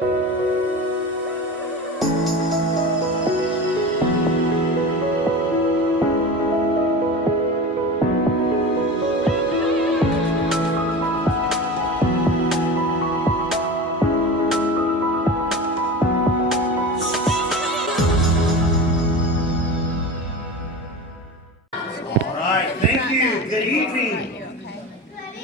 Good evening.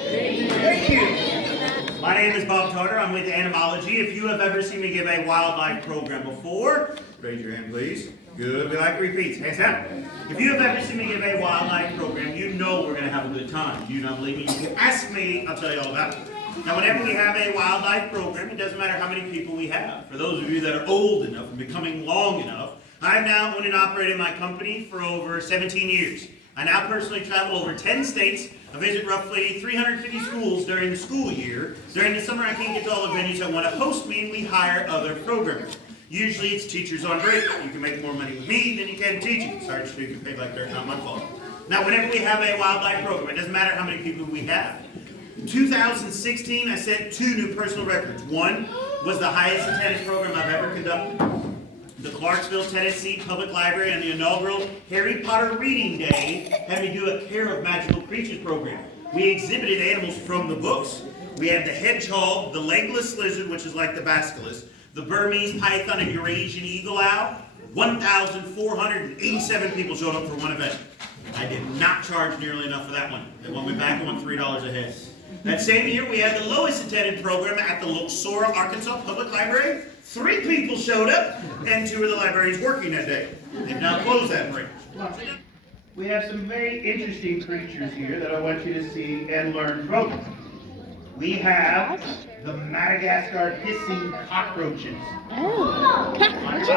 Thank you. My name is Bob Tarter. I'm with Animalogy. If you have ever seen me give a wildlife program before, raise your hand, please. Good. We like repeats. Hands down. If you have ever seen me give a wildlife program, you know we're going to have a good time. You don't believe me? You can ask me. I'll tell you all about it. Now, whenever we have a wildlife program, it doesn't matter how many people we have. For those of you that are old enough and becoming long enough, I've now owned and operated my company for over 17 years. I now personally travel over 10 states. I visit roughly 350 schools during the school year. During the summer, I can't get to all the venues that want to host me, and we hire other programmers. Usually, it's teachers on break. You can make more money with me than you can teaching. Sorry, you get paid like dirt, not my fault. Now, whenever we have a wildlife program, it doesn't matter how many people we have. In 2016, I set 2 new personal records. One was the highest attendance program I've ever conducted. The Clarksville, Tennessee Public Library on the inaugural Harry Potter Reading Day had me do a Care of Magical Creatures program. We exhibited animals from the books. We had the hedgehog, the legless lizard, which is like the basilisk, the Burmese Python, and Eurasian eagle owl. 1,487 people showed up for one event. I did not charge nearly enough for that one. They want me back on $3 a head. That same year, we had the lowest attended program at the Luxor, Arkansas Public Library. 3 people showed up, and 2 of the librarians working that day. They've now closed that branch. We have some very interesting creatures here that I want you to see and learn from. We have the Madagascar hissing cockroaches. Oh, cockroaches.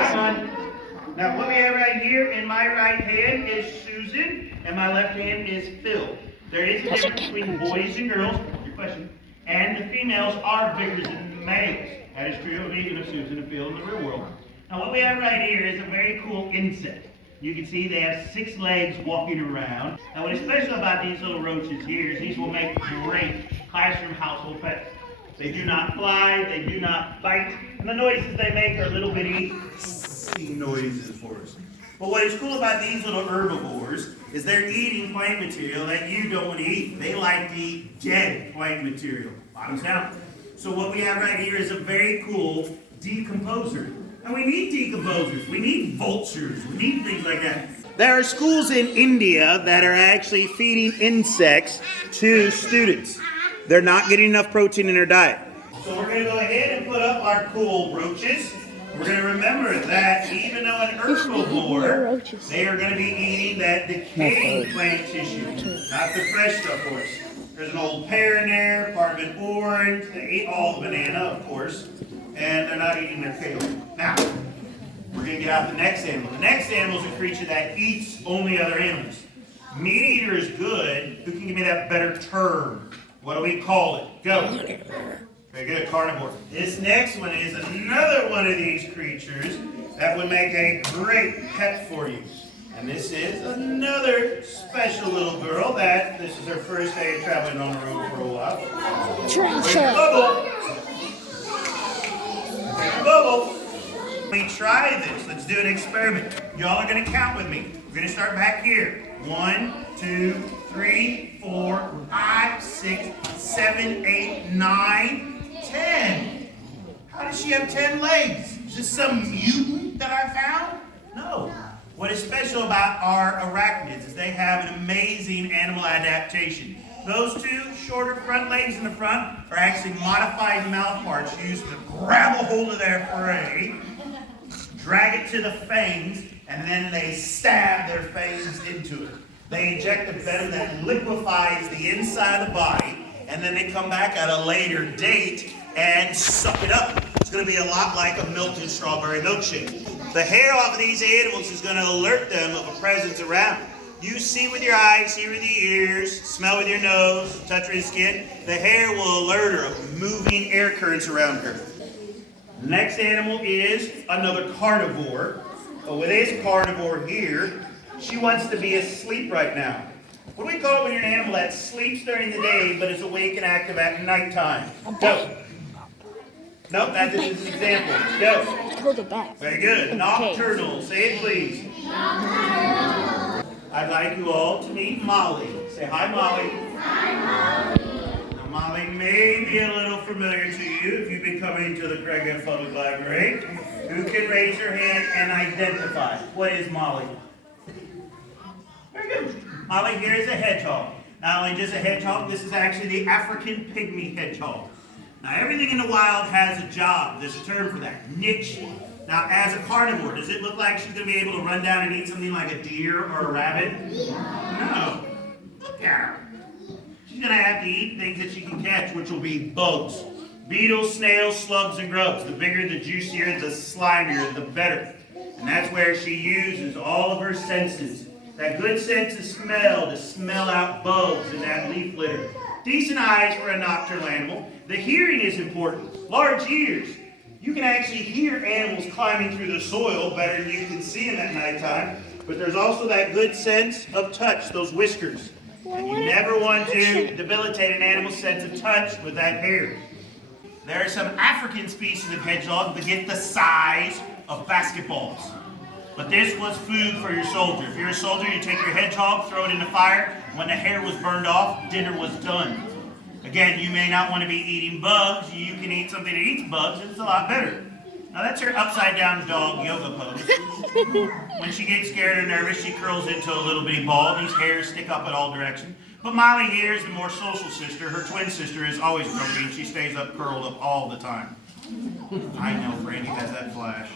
Now, what we have right here in my right hand is Susan, and my left hand is Phil. There is a difference between boys and girls, your question, and the females are bigger than the males. That is true of even of Susan and Phil in the real world. Now, what we have right here is a very cool insect. You can see they have 6 legs walking around. Now, what is special about these little roaches here is these will make great classroom household pets. They do not fly, they do not bite, and the noises they make are little bitty noises for us. But what is cool about these little herbivores is they're eating plant material that you don't want to eat. They like to eat dead plant material. Bottoms down. So what we have right here is a very cool decomposer. And we need decomposers. We need vultures. We need things like that. There are schools in India that are actually feeding insects to students. They're not getting enough protein in their diet. So we're going to go ahead and put up our cool roaches. We're going to remember that even though an herbivore, they are going to be eating that decaying plant tissue, not the fresh stuff, of course. There's an old pear in there, part of an orange. They ate all the banana, of course, and they're not eating their kale. Now, we're going to get out the next animal. The next animal is a creature that eats only other animals. Meat eater is good. Who can give me that better term? What do we call it? Go. Very good, carnivore. This next one is another one of these creatures that would make a great pet for you. And this is another special little girl that this is her first day of traveling on her own for a while. Bubble. Bubble. We try this. Let's do an experiment. Y'all are going to count with me. We're going to start back here. 1, 2, 3, 4, 5, 6, 7, 8, 9, 10. How does she have 10 legs? Is this some mutant that I found? No. What is special about our arachnids is they have an amazing animal adaptation. Those 2 shorter front legs in the front are actually modified mouth parts used to grab a hold of their prey, drag it to the fangs, and then they stab their fangs into it. They inject a venom that liquefies the inside of the body, and then they come back at a later date and suck it up. It's going to be a lot like a melted strawberry milkshake. The hair off of these animals is going to alert them of a presence around. You see with your eyes, hear with your ears, smell with your nose, touch with your skin. The hair will alert her of moving air currents around her. The next animal is another carnivore. But with this carnivore here, she wants to be asleep right now. What do we call it when you're an animal that sleeps during the day but is awake and active at nighttime? Go. Nope, that's just an example. Go. Hold it back. Very good. Nocturnal. Say it, please. I'd like you all to meet Molly. Say hi, Molly. Hi, Molly. Now, Molly may be a little familiar to you if you've been coming to the Craig F. Public Library. Who can raise your hand and identify? What is Molly? Very good. Molly here is a hedgehog. Not only just a hedgehog, this is actually the African pygmy hedgehog. Now, everything in the wild has a job. There's a term for that, niche. Now, as a carnivore, does it look like she's going to be able to run down and eat something like a deer or a rabbit? No. Look at her. She's going to have to eat things that she can catch, which will be bugs. Beetles, snails, slugs, and grubs. The bigger, the juicier, the slimier, the better. And that's where she uses all of her senses. That good sense of smell to smell out bugs in that leaf litter. Decent eyes for a nocturnal animal. The hearing is important. Large ears. You can actually hear animals climbing through the soil better than you can see them at nighttime. But there's also that good sense of touch, those whiskers. And you never want to debilitate an animal's sense of touch with that hair. There are some African species of hedgehog that get the size of basketballs. But this was food for your soldier. If you're a soldier, you take your hedgehog, throw it in the fire. When the hair was burned off, dinner was done. Again, you may not want to be eating bugs. You can eat something that eats bugs, and it's a lot better. Now that's her upside down dog yoga pose. When she gets scared or nervous, she curls into a little bitty ball. These hairs stick up in all directions. But Molly here is the more social sister. Her twin sister is always grumpy, and she stays up curled up all the time. I know, Brandy has that flash.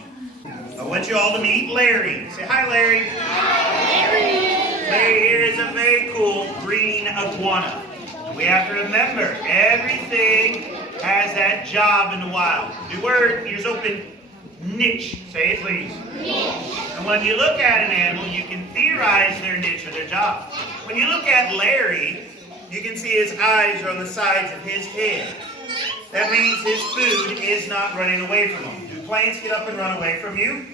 I want you all to meet Larry. Say hi, Larry. Hi, Larry. Larry here is a very cool green iguana. And we have to remember, everything has that job in the wild. New word, ears open, niche. Say it, please. Niche. And when you look at an animal, you can theorize their niche or their job. When you look at Larry, you can see his eyes are on the sides of his head. That means his food is not running away from him. Do plants get up and run away from you?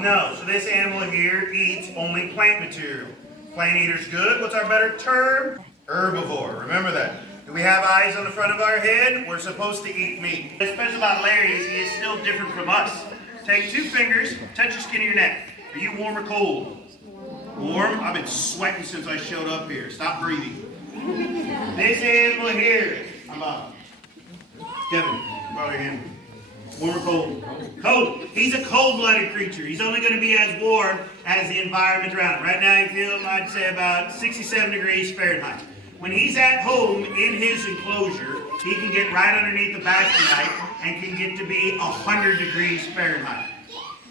No. So this animal here eats only plant material. Plant eater's good. What's our better term? Herbivore. Remember that. Do we have eyes on the front of our head? We're supposed to eat meat. What's special about Larry is he is still different from us. Take 2 fingers, touch the skin of your neck. Are you warm or cold? Warm? I've been sweating since I showed up here. Stop breathing. This animal here. I'm up. Devin, borrow your hand. Warm or cold? Cold. He's a cold-blooded creature. He's only going to be as warm as the environment around him. Right now you feel, I'd say, about 67 degrees Fahrenheit. When he's at home in his enclosure, he can get right underneath the basket and can get to be 100 degrees Fahrenheit.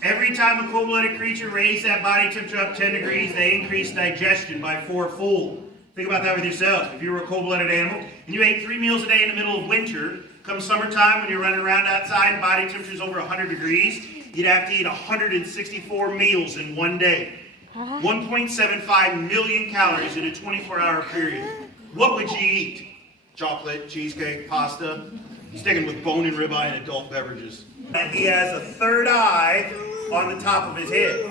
Every time a cold-blooded creature raises that body temperature up 10 degrees, they increase digestion by 4-fold. Think about that with yourself. If you were a cold-blooded animal and you ate 3 meals a day in the middle of winter, come summertime when you're running around outside and body temperature's over 100 degrees, you'd have to eat 164 meals in one day. 1.75 million calories in a 24-hour period. What would you eat? Chocolate, cheesecake, pasta, sticking with bone and ribeye and adult beverages. And he has a third eye on the top of his head.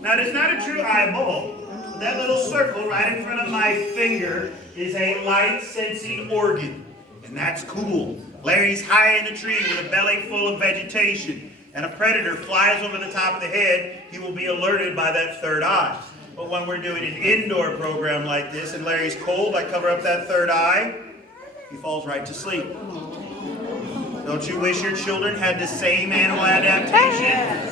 Now, it's not a true eyeball. That little circle right in front of my finger is a light-sensing organ, and that's cool. Larry's high in the tree with a belly full of vegetation, and a predator flies over the top of the head, he will be alerted by that third eye. But when we're doing an indoor program like this, and Larry's cold, I cover up that third eye, he falls right to sleep. Don't you wish your children had the same animal adaptation?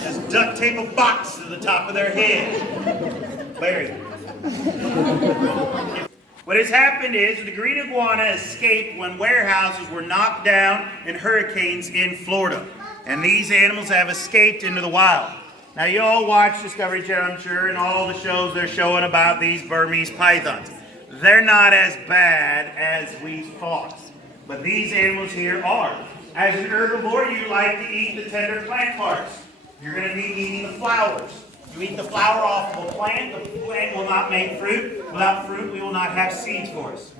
Just duct tape a box to the top of their head. Larry. What has happened is the green iguana escaped when warehouses were knocked down in hurricanes in Florida. And these animals have escaped into the wild. Now you all watch Discovery Channel, I'm sure, and all the shows they're showing about these Burmese pythons. They're not as bad as we thought. But these animals here are. As an herbivore, you like to eat the tender plant parts. You're going to be eating the flowers. You eat the flower off of a plant, the plant will not make fruit. Without fruit, we will not have seeds for us.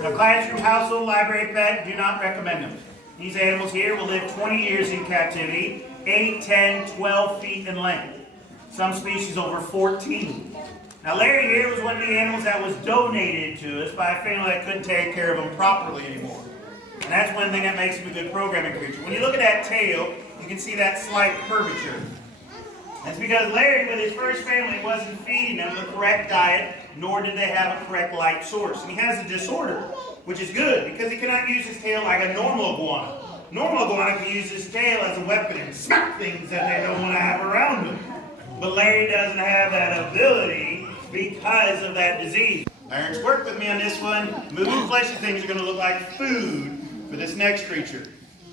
Now, classroom, household, library pet, do not recommend them. These animals here will live 20 years in captivity, 8, 10, 12 feet in length. Some species over 14. Now, Larry here was one of the animals that was donated to us by a family that couldn't take care of him properly anymore. And And that's one thing that makes him a good programming creature. When you look at that tail, you can see that slight curvature. That's because Larry, with his first family, wasn't feeding them the correct diet, nor did they have a correct light source. And he has a disorder, which is good, because he cannot use his tail like a normal iguana. Normal iguana can use his tail as a weapon and smack things that they don't want to have around them. But Larry doesn't have that ability because of that disease. Aaron's worked with me on this one. Moving fleshy things are going to look like food for this next creature.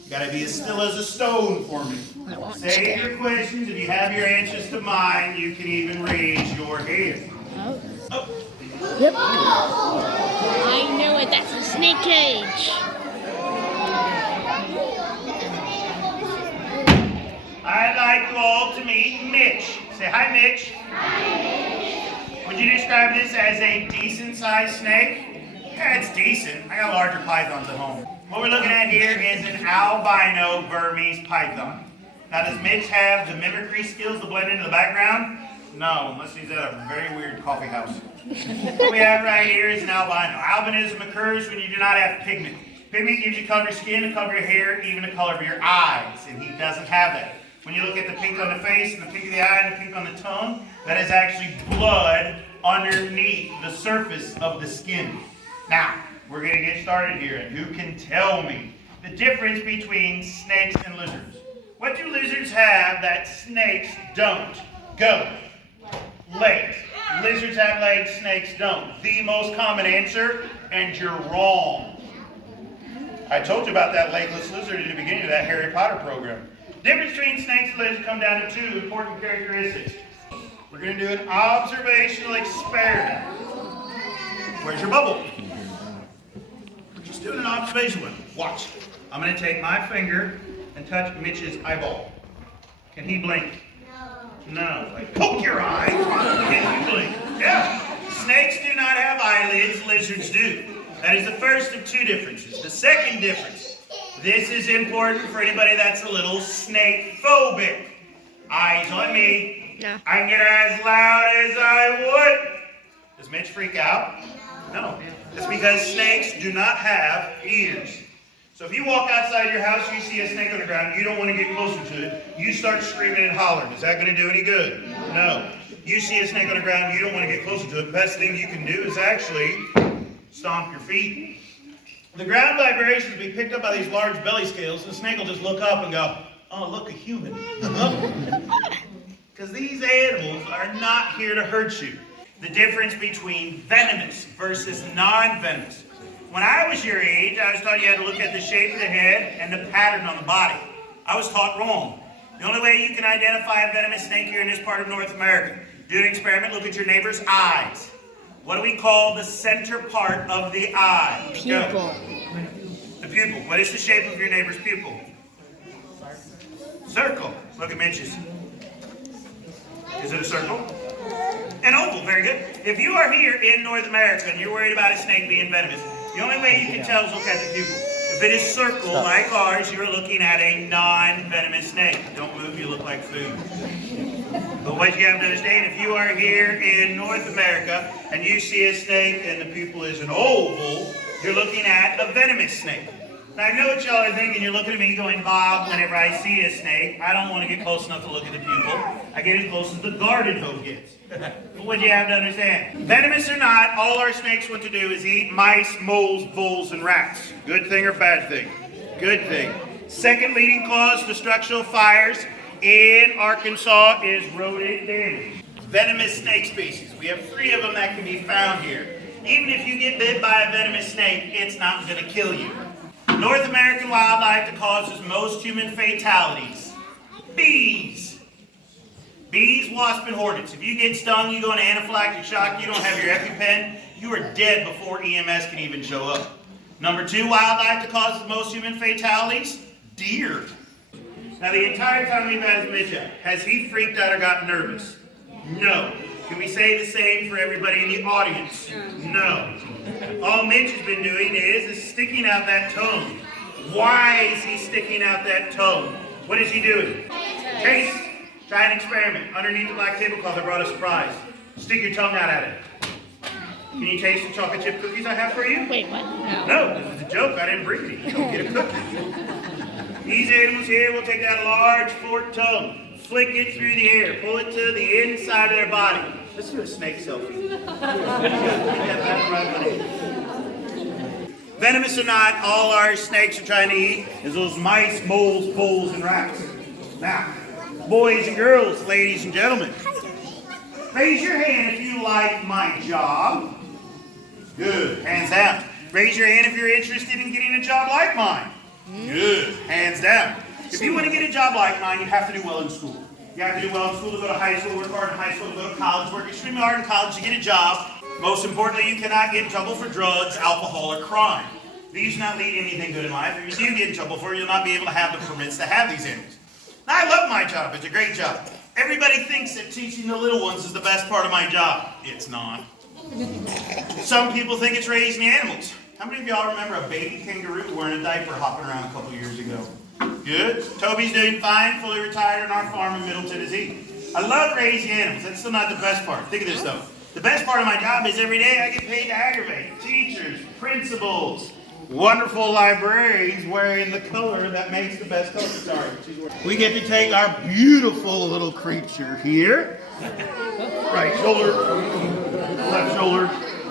You got to be as still as a stone for me. Say your questions. If you have your answers to mine, you can even raise your hand. Oh. Yep. I know it. That's a snake cage. I'd like you all to meet Mitch. Say hi, Mitch. Hi, Mitch. Would you describe this as a decent-sized snake? Yeah, it's decent. I got larger pythons at home. What we're looking at here is an albino Burmese Python. Now, does Mitch have the mimicry skills to blend into the background? No, unless he's at a very weird coffee house. What we have right here is an albino. Albinism occurs when you do not have pigment. Pigment gives you color of your skin, the color of your hair, even the color of your eyes, and he doesn't have that. When you look at the pink on the face and the pink of the eye and the pink on the tongue, that is actually blood underneath the surface of the skin. Now, we're going to get started here, and who can tell me the difference between snakes and lizards? What do lizards have that snakes don't? Go. Legs. Lizards have legs, snakes don't. The most common answer, and you're wrong. I told you about that legless lizard at the beginning of that Harry Potter program. Difference between snakes and lizards come down to two important characteristics. We're going to do an observational experiment. Where's your bubble? We're just doing an observation one. Watch. I'm going to take my finger and touch Mitch's eyeball. Can he blink? No. Like, poke your eye. Can you blink? Yeah. Snakes do not have eyelids. Lizards do. That is the first of two differences. The second difference. This is important for anybody that's a little snake phobic. Eyes on me. No. I can get as loud as I would. Does Mitch freak out? No. It's because snakes do not have ears. So if you walk outside your house, you see a snake on the ground, you don't want to get closer to it, you start screaming and hollering. Is that going to do any good? No. You see a snake on the ground, you don't want to get closer to it. The best thing you can do is actually stomp your feet. The ground vibrations will be picked up by these large belly scales, and the snake will just look up and go, oh, look, a human. Because these animals are not here to hurt you. The difference between venomous versus non-venomous. When I was your age, I was taught you had to look at the shape of the head and the pattern on the body. I was taught wrong. The only way you can identify a venomous snake here in this part of North America, do an experiment, look at your neighbor's eyes. What do we call the center part of the eye? Pupil. The pupil. What is the shape of your neighbor's pupil? Circle. Look at Mitch's. Is it a circle? An oval. Very good. If you are here in North America and you're worried about a snake being venomous, the only way you can tell is look at the pupil. If it is circle like ours, you're looking at a non-venomous snake. Don't move, you look like food. But what you have to understand, if you are here in North America and you see a snake and the pupil is an oval, you're looking at a venomous snake. Now I know what y'all are thinking. You're looking at me going, Bob, whenever I see a snake, I don't want to get close enough to look at the pupil. I get as close as the garden hose gets. But what you have to understand, venomous or not, all our snakes want to do is eat mice, moles, voles, and rats. Good thing or bad thing? Good thing. Second leading cause to structural fires in Arkansas is rodent damage. Venomous snake species. We have 3 of them that can be found here. Even if you get bit by a venomous snake, it's not going to kill you. North American wildlife that causes most human fatalities. Bees. Bees, wasps, and hornets. If you get stung, you go into anaphylactic shock, you don't have your EpiPen, you are dead before EMS can even show up. Number 2 wildlife that causes most human fatalities. Deer. Now the entire time we've had Mitch, has he freaked out or gotten nervous? No. Can we say the same for everybody in the audience? No. All Mitch has been doing is sticking out that tongue. Why is he sticking out that tongue? What is he doing? Taste. Try an experiment. Underneath the black tablecloth, I brought a surprise. Stick your tongue out at it. Can you taste the chocolate chip cookies I have for you? Wait, what? No. No, this is a joke. I didn't bring it. You don't get a cookie. These animals here will take that large forked tongue, flick it through the air, pull it to the inside of their body. Let's do a snake selfie. Venomous or not, all our snakes are trying to eat is those mice, moles, voles, and rats. Now, boys and girls, ladies and gentlemen, raise your hand if you like my job. Good, hands down. Raise your hand if you're interested in getting a job like mine. Good, hands down. If you want to get a job like mine, you have to do well in school. You have to do well in school to go to high school, work hard in high school, to go to college, work extremely hard in college to get a job. Most importantly, you cannot get in trouble for drugs, alcohol, or crime. These do not lead to anything good in life. If you do get in trouble for it, you'll not be able to have the permits to have these animals. Now, I love my job. It's a great job. Everybody thinks that teaching the little ones is the best part of my job. It's not. Some people think it's raising animals. How many of y'all remember a baby kangaroo wearing a diaper hopping around a couple years ago? Good. Toby's doing fine, fully retired on our farm in Middle Tennessee. I love raising animals. That's still not the best part. Think of this though. The best part of my job is every day I get paid to aggravate teachers, principals, wonderful librarians wearing the color that makes the best color. Sorry. We get to take our beautiful little creature here. Right shoulder, left shoulder.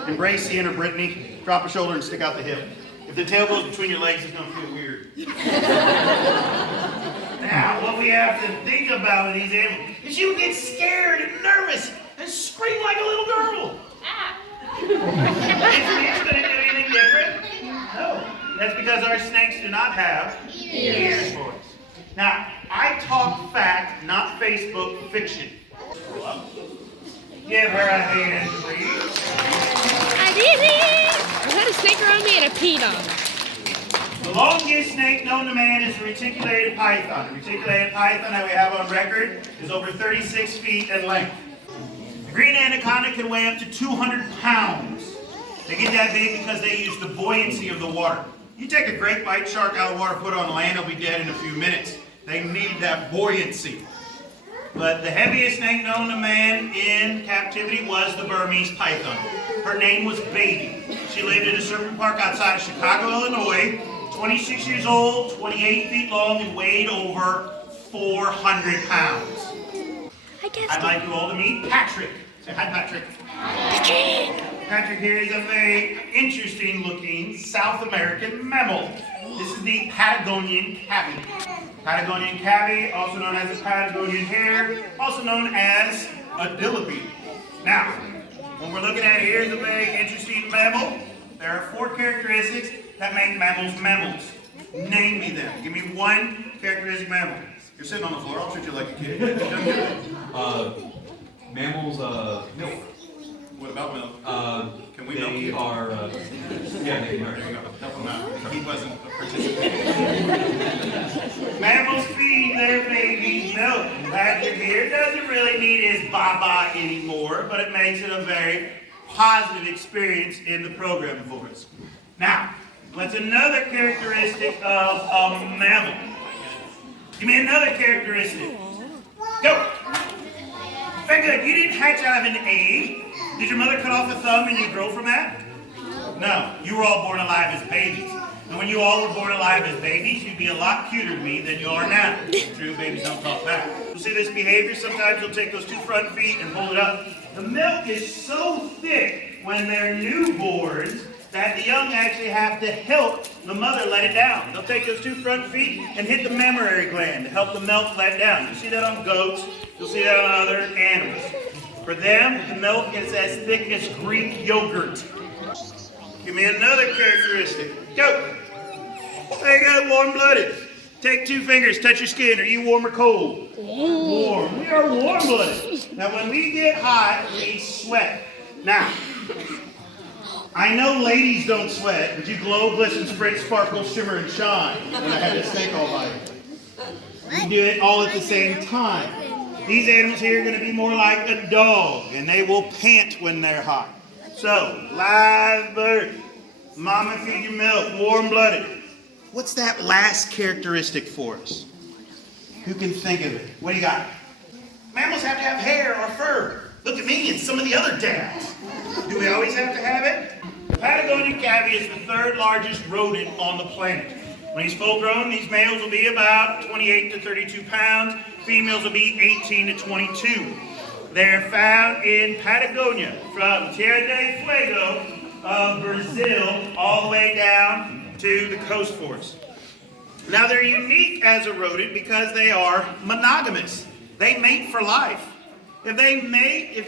Embrace the inner Brittany. Drop a shoulder and stick out the hip. If the tail goes between your legs, it's going to feel weird. Now, what we have to think about with these animals is you get scared and nervous and scream like a little girl. Is this going to do anything different? No. That's because our snakes do not have ears for us. Now, I talk fact, not Facebook fiction. Give her a hand, please. I did it! I had a snake around me and I peed on it. The longest snake known to man is the reticulated python. The reticulated python that we have on record is over 36 feet in length. The green anaconda can weigh up to 200 pounds. They get that big because they use the buoyancy of the water. You take a great white shark out of the water, put it on land, it'll be dead in a few minutes. They need that buoyancy. But the heaviest snake known to man in captivity was the Burmese Python. Her name was Baby. She lived in a certain park outside of Chicago, Illinois, 26 years old, 28 feet long, and weighed over 400 pounds. I'd like you all to meet Patrick. Say hi, Patrick. Patrick here is a very interesting looking South American mammal. This is the Patagonian cavy. Patagonian cavy, also known as the Patagonian hare, also known as a dillaby. Now, when we're looking at here is a very interesting mammal. There are 4 characteristics that make mammals mammals. Name me them. Give me one characteristic mammal. You're sitting on the floor. I'll treat you like a kid. Mammals, milk. What about milk? Can we milk They you? are, yeah, they are. Help him out. He wasn't participating. Mammals feed their babies milk. Patrick here doesn't really need his baba anymore, but it makes it a very positive experience in the program for us. Now, what's another characteristic of a mammal? Give me another characteristic. Go. Very good. You didn't hatch out of an egg. Did your mother cut off a thumb and you grow from that? No. You were all born alive as babies. And when you all were born alive as babies, you'd be a lot cuter to me than you are now. True, babies don't talk back. You'll see this behavior. Sometimes you'll take those 2 front feet and hold it up. The milk is so thick when they're newborns that the young actually have to help the mother let it down. They'll take those 2 front feet and hit the mammary gland to help the milk let down. You see that on goats. You'll see that on other animals. For them, the milk is as thick as Greek yogurt. Give me another characteristic. Go. There you go, warm-blooded. Take 2 fingers, touch your skin. Are you warm or cold? Warm. We are warm-blooded. Now, when we get hot, we sweat. Now, I know ladies don't sweat, but you glow, glisten, sprint, sparkle, shimmer, and shine. And I had this snake all by you. You do it all at the same time. These animals here are going to be more like a dog, and they will pant when they're hot. So, live birth, mama feed you milk, warm-blooded. What's that last characteristic for us? Who can think of it? What do you got? Mammals have to have hair or fur. Look at me and some of the other dads. Do we always have to have it? The Patagonian cavy is the third largest rodent on the planet. When he's full grown, these males will be about 28 to 32 pounds. Females will be 18 to 22. They're found in Patagonia, from Tierra del Fuego of Brazil all the way down to the coast forests. Now they're unique as a rodent because they are monogamous. They mate for life. If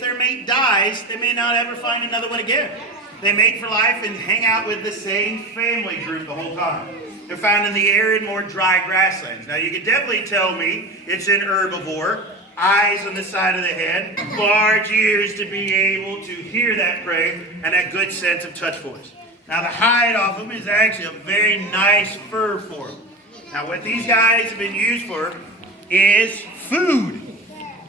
their mate dies, they may not ever find another one again. They mate for life and hang out with the same family group the whole time. They're found in the arid, more dry grasslands. Now you can definitely tell me it's an herbivore. Eyes on the side of the head, large ears to be able to hear that prey, and that good sense of touch force. Now the hide off them is actually a very nice fur form. Now what these guys have been used for is food.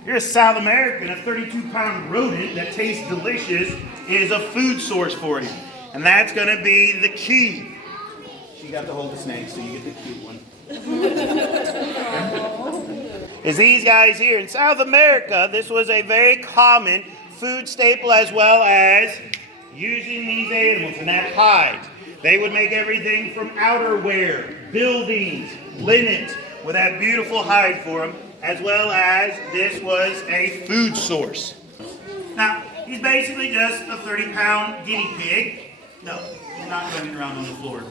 You're a South American, a 32-pound rodent that tastes delicious is a food source for you. And that's going to be the key. She got to hold the snake, so you get the cute one. Is these guys here. In South America, this was a very common food staple, as well as using these animals, and that hide. They would make everything from outerwear, buildings, linens, with that beautiful hide for them, as well as this was a food source. Now, he's basically just a 30-pound guinea pig. No, he's not running around on the floor.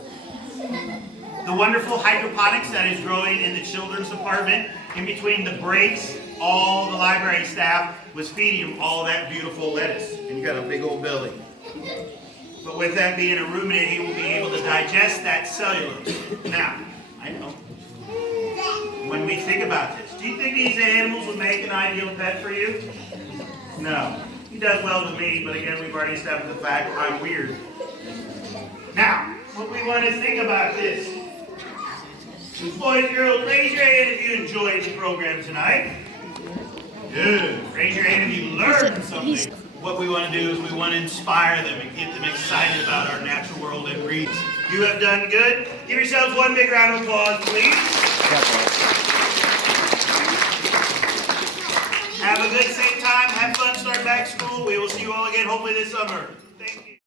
The wonderful hydroponics that is growing in the children's department, in between the breaks, all the library staff was feeding him all that beautiful lettuce. And you got a big old belly. But with that being a ruminant, he will be able to digest that cellulose. Now, I know, when we think about this, do you think these animals would make an ideal pet for you? No. He does well with me, but again, we've already established the fact I'm weird. Now, what we want to think about this. Boys and girls, raise your hand if you enjoyed the program tonight. Good. Raise your hand if you learned something. What we want to do is we want to inspire them and get them excited about our natural world and breeds. You have done good. Give yourselves one big round of applause, please. Have a good, safe time. Have fun. Start back school. We will see you all again hopefully this summer.